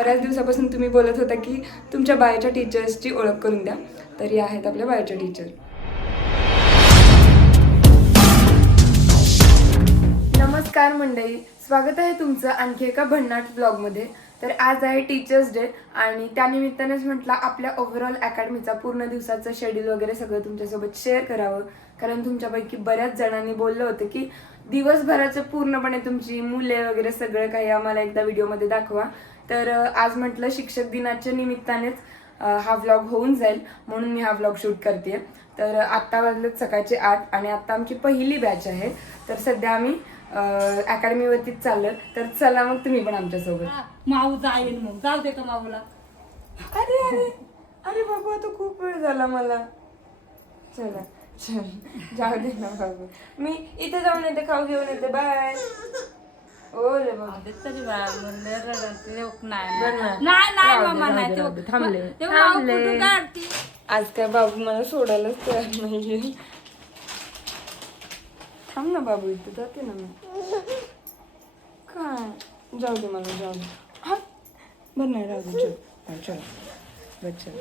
बऱ्याच दिवसापासून तुम्ही बोलत होता की तुमच्या बायाच्या टीचर्सची ओळख करून द्या. तर या आहेत आपल्या बायाच्या टीचर नमस्कार मंडळी. स्वागत आहे तुमचं आणखी एका भन्नाट ब्लॉगमध्ये तर आज आहे टीचर्स डे आणि त्यानिमित्तानेच म्हटलं आपल्या ओव्हरऑल अकॅडमीचा पूर्ण दिवसाचं शेड्यूल वगैरे सगळं तुमच्यासोबत शेअर करावं. कारण तुमच्यापैकी बऱ्याच जणांनी बोललं होतं की दिवसभराचं पूर्णपणे तुमची मुले वगैरे सगळं काही आम्हाला एकदा व्हिडिओमध्ये दाखवा. तर आज म्हटलं शिक्षक दिनाच्या निमित्तानेच हा व्लॉग होऊन जाईल म्हणून मी हा व्लॉग शूट करते तर आत्ता वाजलेत सकाळचे आठ आणि आत्ता आमची पहिली बॅच आहे. तर सध्या आम्ही अकॅडमीवरतीच चाललं तर चला मग तुम्ही पण आमच्यासोबत माऊ जाईल मग. जाऊ दे का माऊला. अरे अरे अरे बाबू आता खूप वेळ झाला मला. चला चल. जाऊ दे ना बाबू. मी इथे जाऊन येते खाऊ घेऊन येते. बाय बाबा. तरी बाळा म्हणलं रडत लोक नाही. बरं ना. नाही नाही राहू दे, मामा राहू नाही दे, ते- राहू दे. थांबले. ते माऊ थांबले. कुठं काढती आज काय बाबू मला सोडायलाच तयार नाहीये. थांब ना बाबू इथे जाते ना मी. काय? जाऊ दे मला जाऊ दे. हा? बरं नाही राहू दे चल. हा, चल. बरं चल.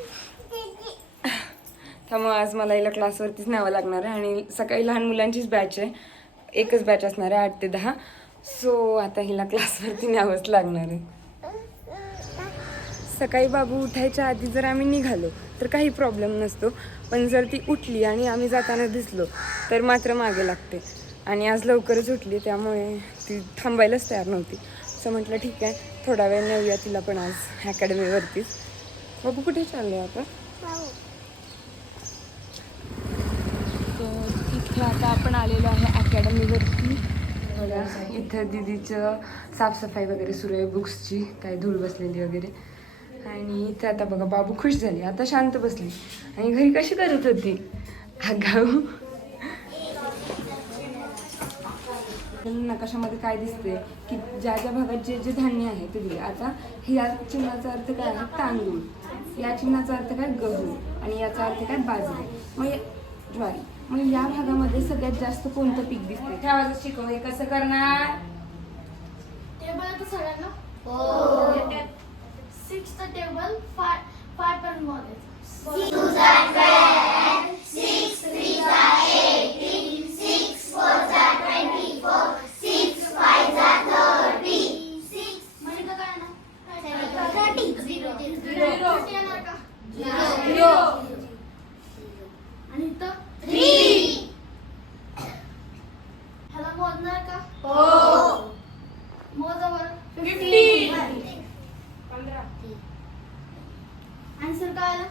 त्यामुळे आज मला हिला क्लासवरतीच न्यावं लागणार आहे आणि सकाळी लहान मुलांचीच बॅच आहे. एकच बॅच असणार आहे आठ ते दहा. सो आता हिला क्लासवरती न्यावंच लागणार आहे. सकाळी बाबू उठायच्या आधी जर आम्ही निघालो तर काही प्रॉब्लेम नसतो. पण जर ती उठली आणि आम्ही जाताना दिसलो तर मात्र मागे लागते. आणि आज लवकरच उठली त्यामुळे ती थांबायलाच तयार नव्हती. असं म्हटलं ठीक आहे थोडा वेळ नेऊया तिला पण आज अकॅडमीवरतीच बाबू कुठे चाललो आता? तर इथे आता आपण आलेलो आहे अकॅडमीवरती बघा इथं दिदीचं साफसफाई वगैरे सुरू आहे बुक्सची काय धूळ बसलेली वगैरे. आणि इथं आता बघा बाबू खुश झाली आता शांत बसली. आणि घरी कशी करत होती? आगाऊ नकाशामध्ये काय दिसते की ज्या ज्या भागात जे जे धान्य आहे ते दिले आता ह्या चिन्हाचा अर्थ काय आहे? तांदूळ. या चिन्हाचा अर्थ काय? गहू. आणि याचा अर्थ काय? बाजरी. मग ज्वारी. मग या भागामध्ये सगळ्यात जास्त कोणतं पीक दिसते ठेवायचं शिकव हे कसं करणार? टेबल तर सगळ्यांना? हो. सिक्स टेबल फाय फाय पण मध्ये म्हणजे का काय ना झिरो झिरो येणार का झिरो आणि इथं थ्री ह्याला मोजणार का हो मोजावर फिफ्टी आन्सर काय आला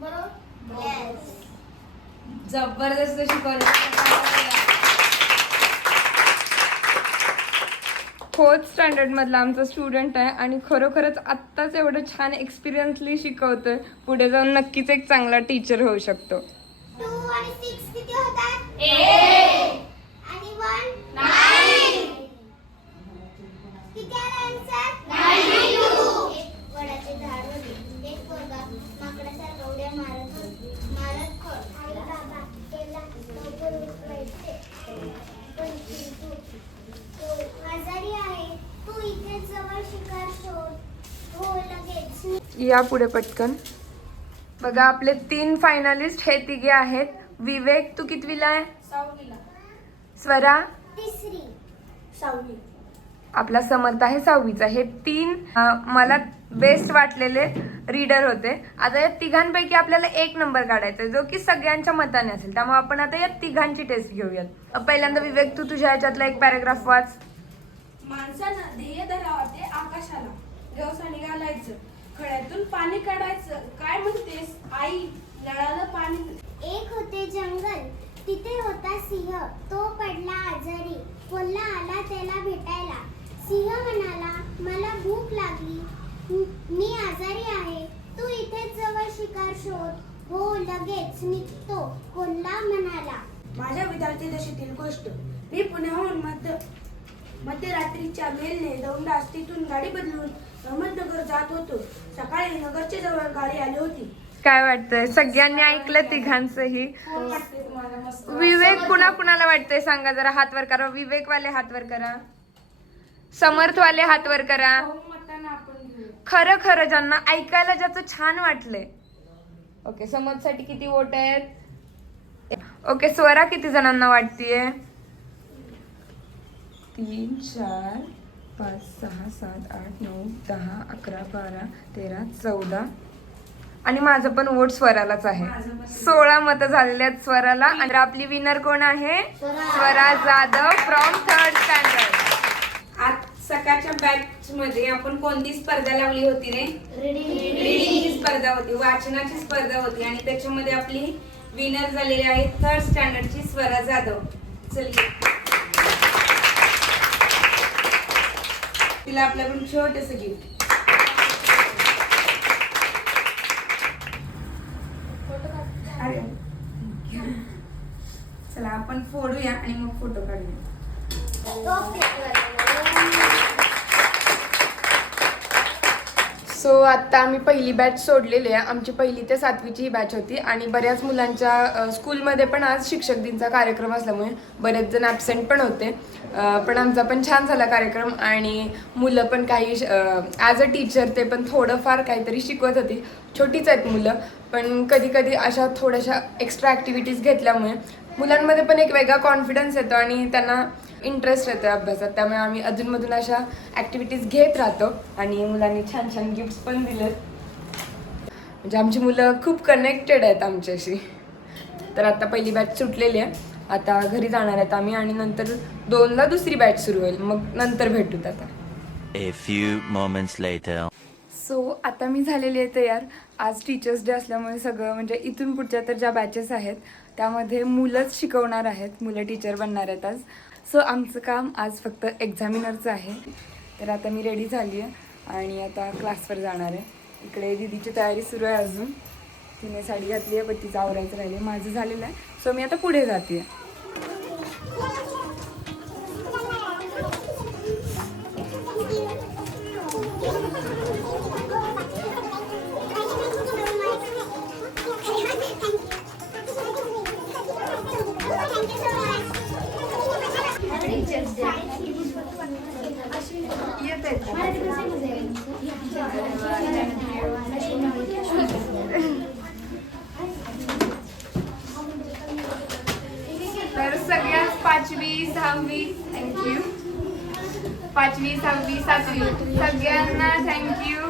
बरोबर जबरदस्त शिकवलं फोर्थ स्टँडर्ड मधला आमचा स्टुडंट आहे आणि खरोखरच आत्ताच एवढं छान एक्सपिरियन्सली शिकवतोय. पुढे जाऊन नक्कीच एक चांगला टीचर होऊ शकतो. आणि या पुढे पटकन. बघा आपले तीन फायनलिस्ट हे तिघे आहेत. विवेक तू कितवीला आहे? स्वरा? आपला समर्थ आहे सहावीचा. हे तीन मला बेस्ट वाटलेले रीडर होते. आता या तिघांपैकी आपल्याला एक नंबर काढायचा आहे जो की सगळ्यांच्या मताने असेल. त्यामुळे आपण आता या तिघांची टेस्ट घेऊयात. पहिल्यांदा विवेक तू तुझ्या ह्याच्यातला एक पॅराग्राफ वाच. माणसानं ध्येय धरावं ते आकाशाला. गवसाने घालायचं खड्यातून पाणी काढायचं. काय म्हणतेस आई? नळाला पाणी एक होते जंगल तिथे होता सिंह. तो पडला आजारी. कोल्हा आला त्याला भेटायला. सिंह म्हणाला मला भूक लागली. "मी- आजारी आहे. तू इथेच जवळ शिकार शोध. हो लगेच निघतो. कोल्हा म्हणाला. माझ्या विद्यार्थी दशेतील गोष्ट. मी पुण्याहून मध्य मध्यरात्रीच्या मेलने दौंडास तिथून गाडी बदलून अहमदनगर जात होतो. सकाळी नगरच्या जवळ गाडी आली होती. काय वाटतंय? सगळ्यांनी ऐकलं तिघांचंही? विवेक कुणा कुणाला वाटतंय? सांगा जरा हात वर करा. विवेक वाले हात वर करा. समर्थवाले हात वर करा. घेऊ. खरं खरं ज्यांना ऐकायला ज्याचं छान वाटलंय. ओके समजसाठी किती वोट आहेत? ओके स्वरा किती जणांना वाटतीये? तीन चार पाच सहा सात आठ नऊ दहा अकरा बारा तेरा चौदा. आणि माझं पण वोट स्वरालाच आहे. सोळा मतं झालेली आहेत स्वराला. आणि आपली विनर कोण आहे? Swara. Jadhav from third standard आज सकाळच्या बॅच मध्ये आपण कोणती स्पर्धा लावली होती रे? रीडिंगची स्पर्धा होती. वाचनाची स्पर्धा होती. आणि त्याच्यामध्ये आपली विनर झालेली आहे थर्ड स्टँडर्डची स्वरा जाधव. चल तिला आपल्याकडून छोटस गिफ्ट चला आपण फोडूया आणि मग फोटो काढूया. सो आत्ता आम्ही पहिली बॅच सोडलेली आहे. आमची पहिली ते सातवीची ही बॅच होती. आणि बऱ्याच मुलांच्या स्कूलमध्ये पण आज शिक्षक दिनचा कार्यक्रम असल्यामुळे बरेच जण ॲबसेंट पण होते. पण आमचा पण छान झाला कार्यक्रम. आणि मुलं पण काही ॲज अ टीचर ते पण थोडंफार काहीतरी शिकवत होती. छोटीच आहेत मुलं. पण कधी कधी अशा थोड्याशा एक्स्ट्रा ॲक्टिव्हिटीज घेतल्यामुळे मुलांमध्ये पण एक वेगळा कॉन्फिडन्स येतो. आणि त्यांना इंटरेस्ट येतो अभ्यासात. त्यामुळे आम्ही अधूनमधून अशा ॲक्टिव्हिटीज घेत राहतो. आणि मुलांनी छान छान गिफ्ट्स पण दिलेत. म्हणजे आमची मुलं खूप कनेक्टेड आहेत आमच्याशी. तर आता पहिली बॅच सुटलेली आहे. आता घरी जाणार आहेत आम्ही आणि नंतर दोनला दुसरी बॅच सुरू होईल. मग नंतर भेटूत आता. A few moments later. So आता मी झालेली आहे तयार. आज टीचर्स डे असल्यामुळे सगळं म्हणजे इथून पुढच्या तर ज्या बॅचेस आहेत त्यामध्ये मुलंच शिकवणार आहेत. मुलं टीचर बनणार आहेत आज. सो आमचं काम आज फक्त एक्झामिनरचं आहे. तर आता मी रेडी झाली आहे आणि आता क्लासवर जाणार आहे. इकडे दिदीची तयारी सुरू आहे अजून. तिने साडी घातली आहे पण तिचं आवरायचं राहिले माझं झालेलं आहे. सो मी आता पुढे जाते सातवी सगळ्यांना थँक्यू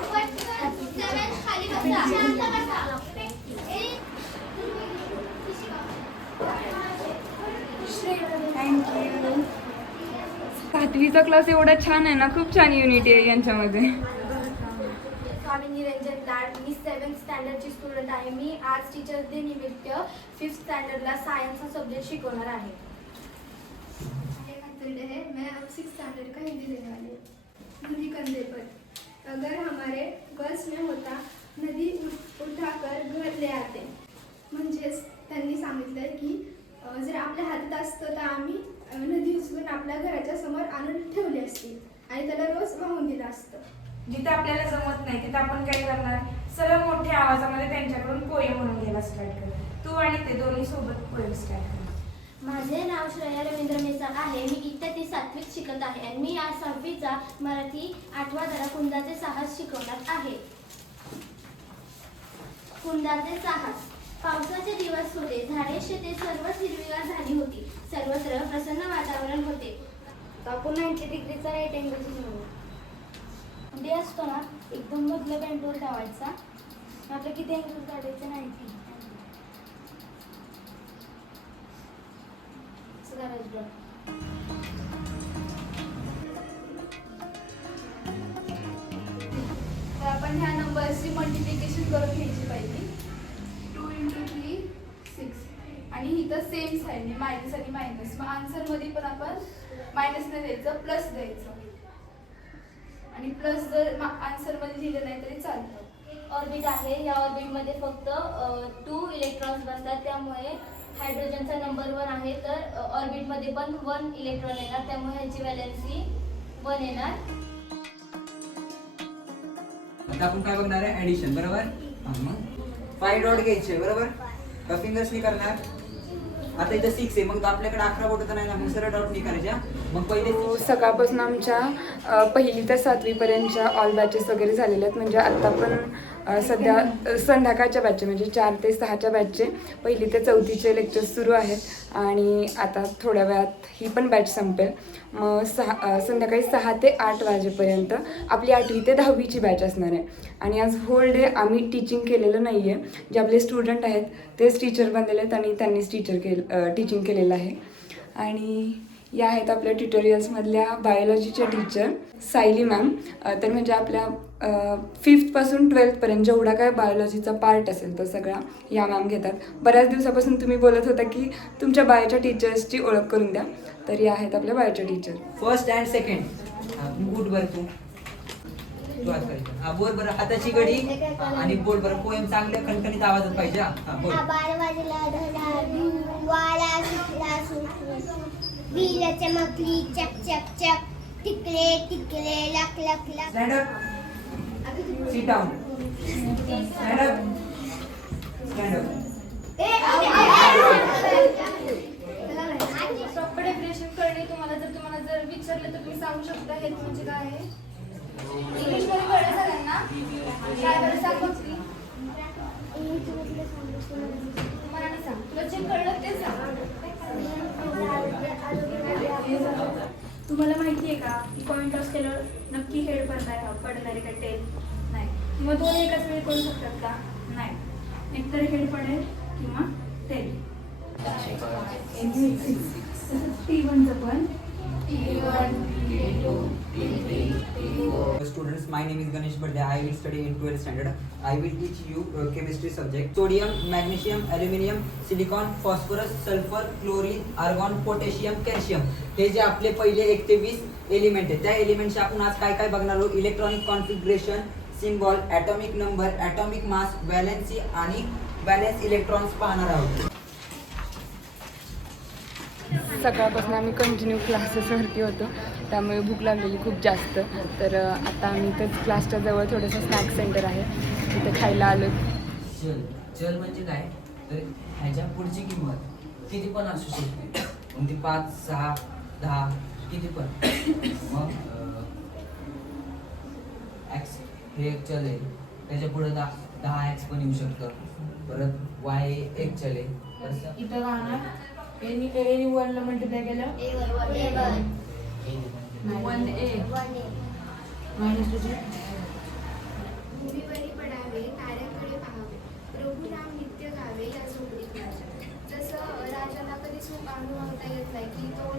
थँक्यू सातवीचा क्लास एवढा छान आहे ना खूप छान युनिटी आहे यांच्यामध्ये. स्वामी निरंजन लाड मी सेवन्थ स्टँडर्डची स्टुडंट आहे. मी आज टीचर्स डे निमित्त फिफ्थ स्टँडर्डला सायन्स हा सब्जेक्ट शिकवणार आहे. है मैं अब सिक्स स्टैंडर्ड का हिंदी देने वाली हूँ दूरी कंधे पर। अगर हमारे गर्ल्स में होता नदी उठाकर घर ले आते। म्हणजेच त्यांनी सांगितलं की जर आपल्या हातात असतं तर आम्ही नदी उचलून आपल्या घराच्या समोर आणून ठेवली असती आणि त्याला रोज वाहून दिलं असतं. जिथं आपल्याला जमत नाही तिथं आपण काय करणार? सरळ मोठ्या आवाजामध्ये त्यांच्याकडून पोयम म्हणून घ्यायला स्टार्ट कर. तू आणि ते दोन्ही सोबत पोयम स्टार्ट कर. माझे नाव श्रेया रवींद्र मेसाळ आहे. मी इयत्ता ती सातवीत शिकत आहे आणि मी आज सहावीचा मराठी आठवा धडा कुंदाचे साहस शिकवणार आहे. कुंदाचे साहस. पावसाचे दिवस होते. झाडे शेते सर्वच हिरवीगार झाली होती. सर्वत्र प्रसन्न वातावरण होते. काकू नाईन्टी डिग्रीचा राईट अँगल डे असतो ना एकदम मधल्या बँडवर ठेवायचा. आपलं किती अँगल काढायचं? नाही तर आपण ह्या नंबरची मल्टिप्लिकेशन करून घ्यायची पाहिजे टू इंटू थ्री सिक्स आणि इथं सेम साईडने मायनस आणि मायनस मग आन्सरमध्ये पण आपण मायनस नाही द्यायचं प्लस द्यायचं. आणि प्लस जर आन्सरमध्ये लिहिलं नाही तरी चालतं. ऑर्बिट आहे. या ऑर्बिटमध्ये फक्त टू इलेक्ट्रॉन्स बनतात त्यामुळे हायड्रोजनचा नंबर वन आहे तर ऑर्बिटमध्ये पण वन इलेक्ट्रॉन येणार त्यामुळे ह्याची व्हॅलेन्सी वन येणार. आता आपण काय बघणार आहे? ऍडिशन बरोबर? मग. फाय डॉट घ्यायचे बरोबर? का फिंगर्सनी करणार आता इथं सिक्स आहे मग आपल्याकडे अकरा बोट तर नाही ना? मग सरळ डाऊट नाही करायच्या मग पहिले हो, सकाळपासून आमच्या पहिली ते सातवीपर्यंतच्या ऑल बॅचेस वगैरे झालेल्या आहेत. म्हणजे आत्ता पण सध्या संध्याकाळच्या बॅचचे म्हणजे चार ते सहाच्या बॅचचे पहिली ते चौथीचे लेक्चर्स सुरू आहेत. आणि आता थोड्या वेळात ही पण बॅच संपेल. मग सहा संध्याकाळी सहा ते आठ वाजेपर्यंत आपली आठवी ते दहावीची बॅच असणार आहे. आणि आज होल डे आम्ही टीचिंग केलेलं नाही आहे जे आपले स्टुडंट आहेत तेच टीचर बनलेले आहेत आणि त्यांनीच टीचर केल टीचिंग केलेलं आहे. आणि या आहेत आपल्या ट्युटोरियल्समधल्या बायोलॉजीच्या टीचर सायली मॅम तर म्हणजे आपल्या फिफ्थपासून ट्वेल्थपर्यंत जेवढा काय बायोलॉजीचा पार्ट असेल तो सगळा या मॅम घेतात. बऱ्याच दिवसापासून तुम्ही बोलत होता की तुमच्या बायोच्या टीचर्सची ओळख करून द्या. तर या आहेत आपल्या बायोच्या teacher first and second good बर तू. तू आज करायचं हा बोल बरं. हाताची गडी आणि बोल बरं. पोएम चांगल्या खणखणीत आवाजात पाहिजे. हा बोल. चमकली चक चक चक टिकले टिकले लक लक लक stand up stand up proper definition कळणे तुम्हाला जर तुम्हाला जर विचारलं तर तुम्ही सांगू शकता हे म्हणजे काय आहे. इंग्लिशमध्ये कळलं सगळ्यांना? काय बरं सांग बघ मराठी सांग तुला जे कळलं ते सांग. तुम्हाला माहिती आहे का की पॉईंट ऑफ केलं नक्की हेड भरणार का? पडणार आहे का? टेल मग दोन एकाच वेळी करू शकतात का? नाही. एकतर हेड पडेल किंवा ते. Students my name is Ganesh Barde I will study in twelfth standard I will teach you chemistry subject sodium magnesium aluminium silicon phosphorus sulphur chlorine argon potassium calcium हे जे आपले पहिले एक ते वीस एलिमेंट आहे त्या एलिमेंटचे आपण आज काय काय बघणार आहोत? Electronic configuration symbol atomic number atomic mass valency आणि व्हॅलेन्स इलेक्ट्रॉन्स पाहणार आहोत. सकाळपासून आम्ही कंटिन्यू क्लासेसवरती होतो. त्यामुळे भूक लागलेली खूप जास्त. तर आता आम्ही इथंच क्लासच्या जवळ थोडंसं स्नॅक सेंटर आहे. तिथे खायला आलो चल चल म्हणजे काय? तर ह्याच्या पुढची किंमत किती पण असू शकते. मग ती पाच सहा दहा किती पण. मग ॲक्स हे एक चल आहे. त्याच्या पुढे दहा दहा ॲक्स पण येऊ शकतं परत वाय एक चल आहे. परत इथं राहणार एनी एनी वनला मल्टिप्लाय केलं. वन ए मायनस अनुभवता येत नाही की तो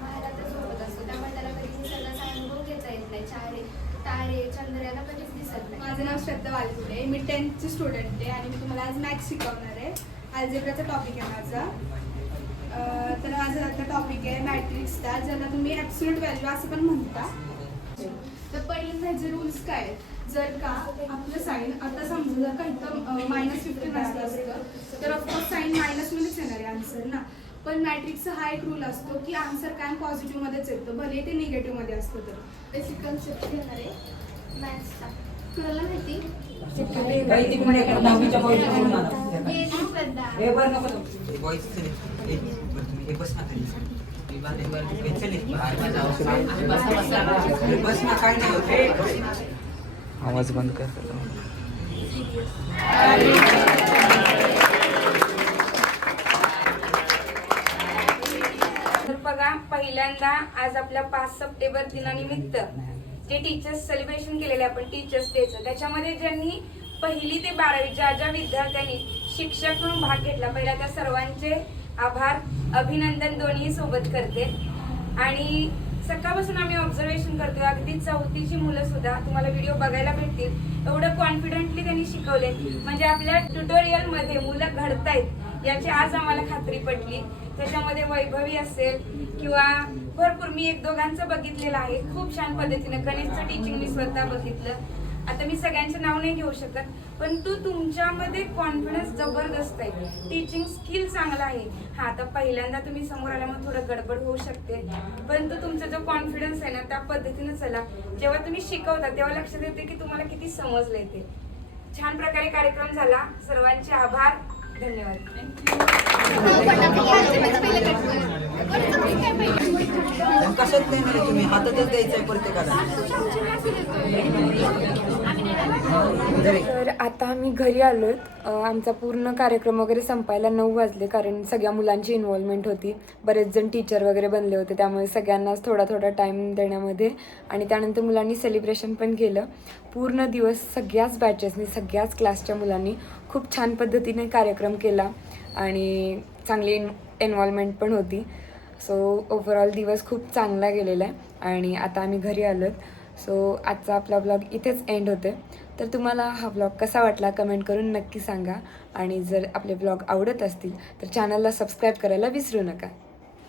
महाराजा झोपत असतो. त्यामुळे त्याला कधी निसर्गाचा अनुभव घेता येत नाही. चारे तारे चंद्र याला कधीच दिसत नाही. माझं नाव श्रद्धा वालपुरे मी टेन्थची स्टुडंट आहे आणि मी तुम्हाला आज मॅथ्स शिकवणार आहे. अल्जेब्राचा टॉपिक आहे माझा. तर माझा आता टॉपिक आहे मॅट्रिक्सचा ज्याला तुम्ही ॲब्सोल्यूट व्हॅल्यू असं पण म्हणता. तर पहिल्यांदा ह्याचे रूल्स काय आहेत? जर का आपलं साईन आता समजा जर का इथं मायनस फिफ्टीन असलं असतं तर ऑफकोर्स साईन मायनसमध्येच येणार आहे आन्सर ना. पण मॅट्रिक्सचा हा एक रूल असतो की आन्सर काय पॉझिटिव्हमध्येच येतं. भले ते निगेटिव्हमध्ये असतं तर. बेसिक कन्सेप्ट घेणार आहे. मॅथ्सचा कुणाला माहिती. आवाज बंद कर. बघा पहिल्यांदा आज आपल्या पाच सप्टेंबर दिनानिमित्त जे टीचर्स सेलिब्रेशन केलेले आपण टीचर्स डेचं त्याच्यामध्ये ज्यांनी पहिली ते बारावी ज्या ज्या विद्यार्थ्यांनी शिक्षक म्हणून भाग घेतला पहिला त्या सर्वांचे आभार अभिनंदन दोन्ही सोबत करते. आणि सकाळपासून आम्ही ऑब्झर्वेशन करतो अगदी चौथीची मुलं सुद्धा तुम्हाला व्हिडिओ बघायला भेटतील. एवढं कॉन्फिडेंटली त्यांनी शिकवले म्हणजे आपल्या ट्युटोरियलमध्ये मुलं मुलं घडतायत याची आज आम्हाला खात्री पटली. त्याच्यामध्ये वैभवी असेल किंवा भरपूर मी एक दोघांचं बघितलेलं आहे. खूप छान पद्धतीनं गणेशचं टीचिंग मी स्वतः बघितलं. आता मी सगळ्यांचं नाव नाही घेऊ शकत पण तू तुमच्यामध्ये कॉन्फिडन्स जबरदस्त आहे. टीचिंग स्किल चांगला आहे. हा आता पहिल्यांदा तुम्ही समोर आल्यामुळे थोडं गडबड होऊ शकते पण तो तुमचा जो कॉन्फिडन्स आहे ना त्या पद्धतीनं चला. जेव्हा तुम्ही शिकवता तेव्हा लक्षात येते की तुम्हाला किती समजलं ते. छान प्रकारे कार्यक्रम झाला. सर्वांचे आभार. धन्यवाद. कशात तुम्ही हातातच प्रत्येकाला तर आता आम्ही घरी आलो आमचा पूर्ण कार्यक्रम वगैरे संपायला नऊ वाजले कारण सगळ्या मुलांची इन्व्हॉल्वमेंट होती. बरेच जण टीचर वगैरे बनले होते त्यामुळे सगळ्यांनाच थोडा थोडा टाईम देण्यामध्ये आणि त्यानंतर मुलांनी सेलिब्रेशन पण केलं. पूर्ण दिवस सगळ्याच बॅचेसनी सगळ्याच क्लासच्या मुलांनी खूप छान पद्धतीने कार्यक्रम केला. आणि चांगली एन एन्व्हॉल्वमेंट पण होती. सो ओव्हरऑल दिवस खूप चांगला गेलेला आहे आणि आता आम्ही घरी आलोत सो आजचा आपला ब्लॉग इथेच एंड होते तर तुम्हाला हा ब्लॉग कसा वाटला कमेंट करून नक्की सांगा. आणि जर आपले ब्लॉग आवडत असतील तर चॅनलला सबस्क्राईब करायला विसरू नका.